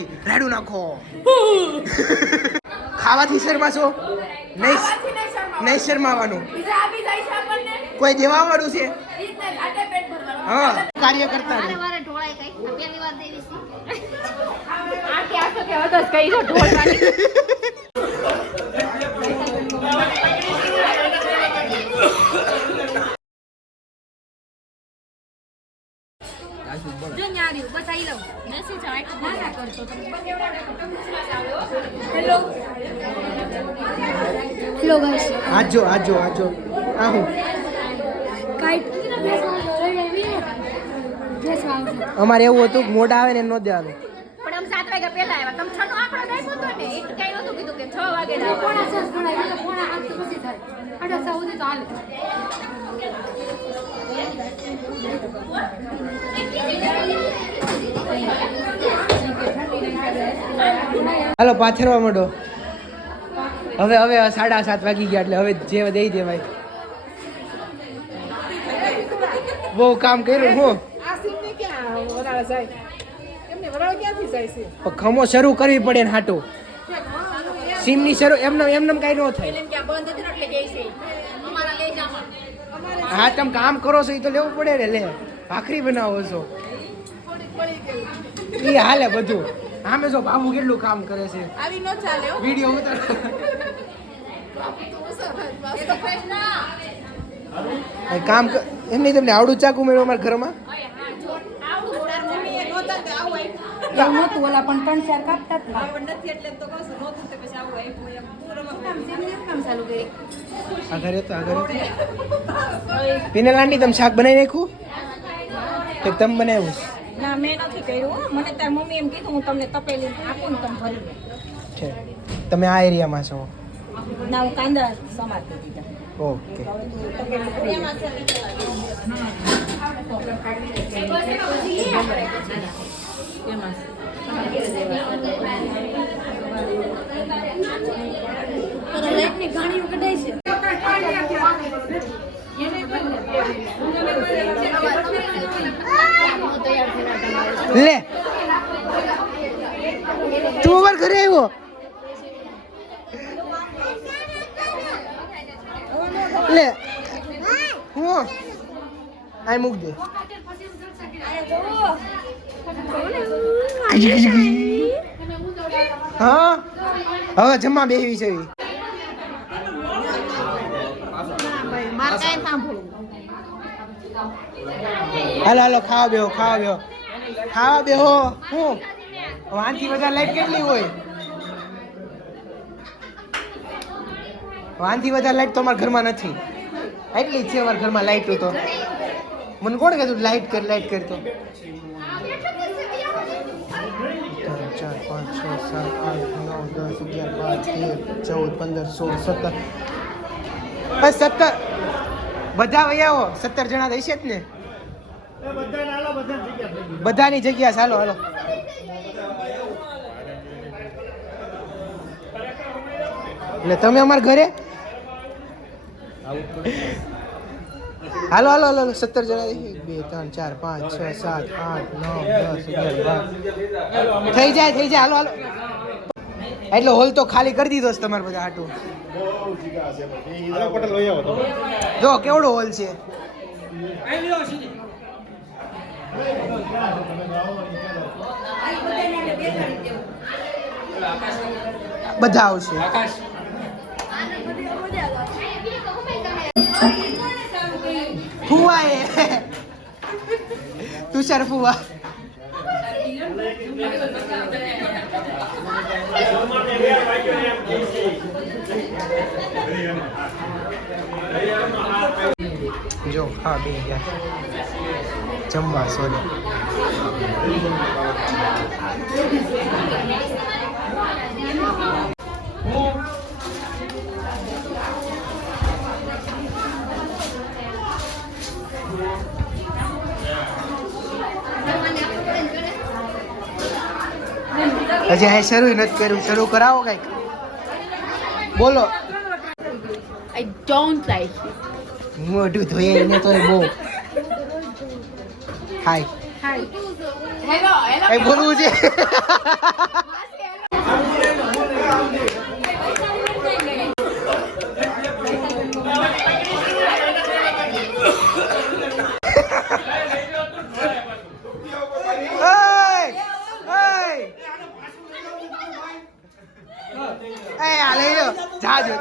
ભાઈ રાડું નાખો. ખાવાથી શરમાશો નહીં નહીં શરમાવાનું. કોઈ જેવા વાળું છે હા. કાર્ય કરતા ઢોળાય કઈ આ પહેલી વાર દેવી છે આખે આખો કે વધસ કઈ જો ઢોળવાની જો ન્યારી બસ આઈ લઉં. મેસેજ આઈ ના ના કરતો હેલો. હેલો ગાઈસ આજો આજો આજો. આ હું? અમારે એવું હતું કે મોડા આવે ને એમ ન દેવાનું. પણ આમ સાત વાગ્યા પહેલા આવ્યા. તમે છ નો આંકડો નાખ્યો હતો ને એ કઈ નતું કીધું કે છ વાગે. પોણા ગણાય પોણા આઠ પછી થાય. સાત સુધી તો હાલે. હાલો, પાથરવા માંડો. હવે હવે સાડા સાત વાગી ગયા એટલે હવે જે દઈ દેવાય. બહુ કામ કર્યું, હું. ખમો શરૂ કરવી પડે ને હાટું. સીમની શરૂ એમને એમને કઈ ન થાય એમ કે આ બંધ હતું ને એટલે જઈ છે અમારા લઈ જામાં હા તમે કામ કરો છો એ તો લેવું પડે ને લે. ભાખરી બનાવો છો. એ હાલે બધું. આમે જો બાબુ કેટલું કામ કરે છે. આવી નો ચાલે. વીડિયો ઉતાર. કામ ક- એમ નહીં તમને આવડું ચાકુ મેળવો અમારા ઘરમાં મમ્મીએ નહોતા તે આવું એવું નહોતું ઓલા પણ ત્રણ ચાર કાપતા જ નથી એટલે તો કહું છું નહોતું તે પછી આવું આપ્યું એમ. પીને લાંડી તમે શાક બનાવી નાખ્યું? તો તમે બનાવ્યું? ના મેં નથી કર્યું હો. મને તાર મમ્મી એમ કીધું હું તમને તપેલી આપું ને તમે ભરી તમે આ એરિયામાં છો? ના હું કાંદા દીધા. ઓકે. લાઈટની ઘાણીઓ કઢાય છે લે. તું અમાર ઘરે આવ્યો લે. હું. આ મૂક દે. હા? હવે જમવા બેહવી છે. હાલો હાલો, ખાવા બેહો ખાવા બેહો. ખાવા બેહો. હું? વાનથી વધારે લાઈટ કેટલી હોય? વાનથી વધારે લાઈટ તો અમારા ઘરમાં નથી. એટલી જ છે અમારા ઘરમાં લાઈટ તો. મને કોણ કહેતું લાઈટ કર લાઈટ કર તો. ત્રણ, ચાર પાંચ છ સાત આઠ નવ દસ અગિયાર બાર તેર ચૌદ પંદર સોળ સત્તર. બસ સત્તર. બધા વૈયાઓ સત્તર જણા તો જ ને. બધાની જગ્યા ચાલો હાલો. એટલે તમે અમારા ઘરે? હાલો હાલો હાલો હાલો, સત્તર જણા એક બે ત્રણ ચાર પાંચ છ સાત આઠ નવ દસ અગિયાર બાર. થઈ જાય થઈ જાય. હાલો હાલો. એટલે હોલ તો ખાલી કરી દીધો છે તમારે બધા આટું જો કેવડો હોલ છે? બધા આવશે. ફુવા એ. તુષાર ફુવા જો હા બે ગયા. જમવા સોરી હજી અહીં શરૂ નથી કર્યું. શરૂ કરાવો કંઈક. બોલો. I don't like. મોઢું ધોઈએ એને તો બહુ હાય. હેલો હેલો એ બોલવું છે. જાજો.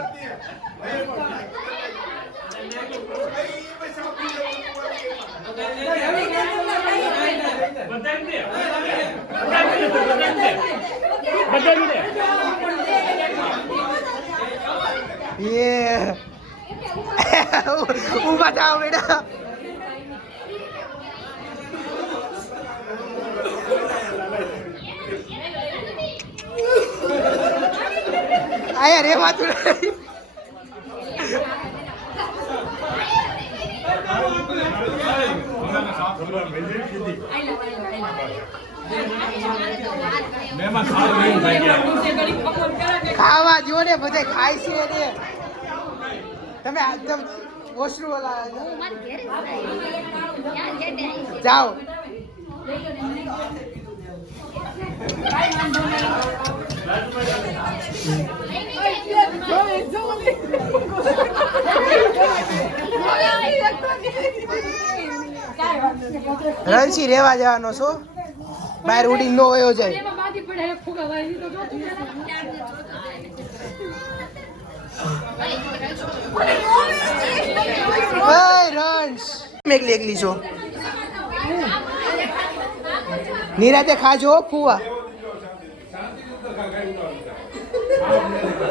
યે ઊભા થાવ બેટા. આયા રેવાતું નથી ખાવા જોડે બધે ખાય છે ને. તમે વોશરૂમ? જાઓ. રણસી રેવા જવાનો છો? બહાર ઉડી નો વયો જાય. એકલી એકલી છો? નિરાતે ખાજો ફુવા. વાત છે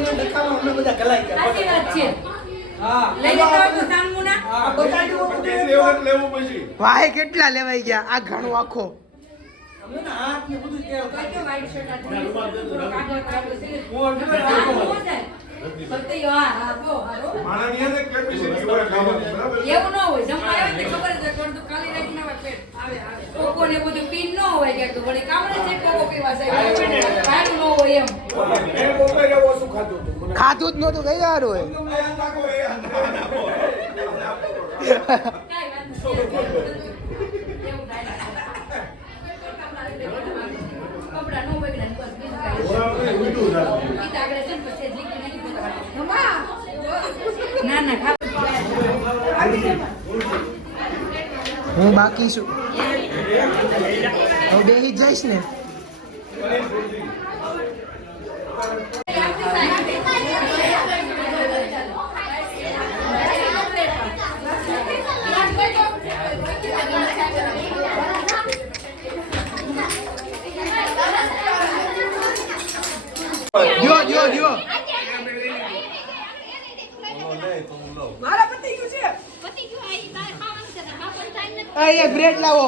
વાહે કેટલા લેવાઈ ગયા. આખો એવું ન હોય તું ખાલી કેટલા લેવાઈ ગયા? આ ઘણું બધું પીન ન હોય ક્યાંક તો વળી કામ જ છે. કોકો પીવા સાહેબ. બહારનું ન હોય એમ. ખાધું જ નતું કઈ સારું હોય હું બાકી છું. હું બેહી જઈશ ને જો જો જો પતી ગયું, આ ઈ તારે ખાવાનું છે, તારે એક બ્રેડ લાવો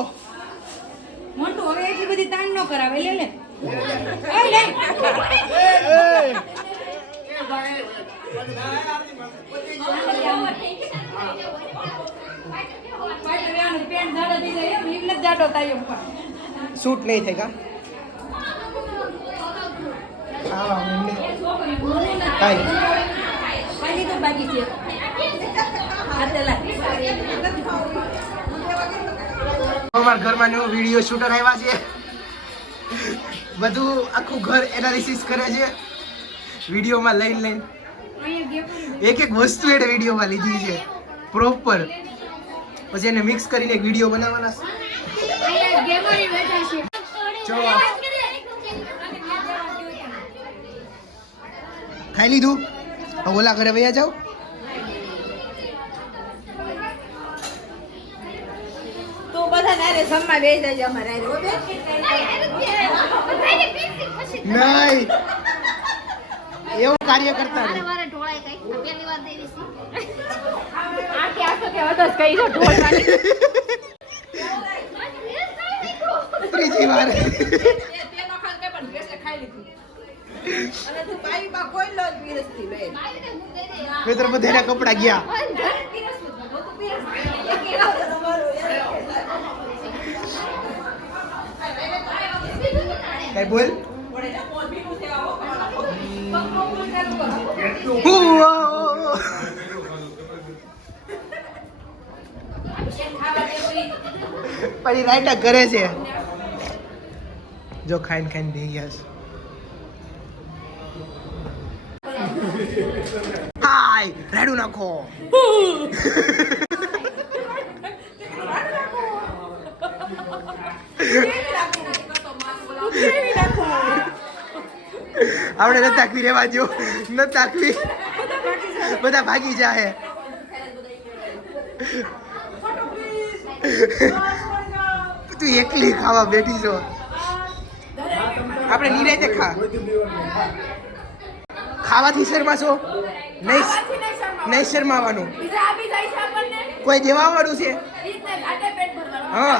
મોટું હવે એટલી બધી તાણ ન કરાવે લે લે. શૂટ નહીં થાય કા કાંઈ બાકી છે. અમારા ઘરમાં નવો વીડિયો શૂટર આવ્યા છે. બધું આખું ઘર એનાલિસિસ કરે છે. વિડીયોમાં લઈને લઈને એક એક વસ્તુ એને વિડીયોમાં લીધી છે. પ્રોપર પછી એને મિક્સ કરીને એક વીડિયો બનાવવાના છે. ખાઈ લીધું? ઓલા ઘરે વયા જાઓ. તું બધા જમવા અમારે? નહીં એવું કાર્ય કરતા નહીં વારે ઢોળાય કઈ. પહેલી વાર દેવી છે. આખે આખો કે ત્રીજી વાર મિત્ર તેનો કપડા કઈ પણ ડ્રેસે ખાઈ લીધું. અને તું બાઈમાં કોઈ લો જ પીરસતી બેન. મિત્ર બધાના કપડા ગયા કઈ બોલ. પછી રાઈટા કરે છે જો ખાઈને ખાઈને દઈ ગયા હાય રાડું નાખો આપણે નથી તાકવી રહેવા જો તાકવી. બધા ભાગી જાય તું એકલી ખાવા બેઠી છો. આપણે નિરાતે ખા. ખાવાથી શરમાશો? નહીં નહીં શરમાવાનું. કોઈ દેવા આવવાનું છે? ને હા.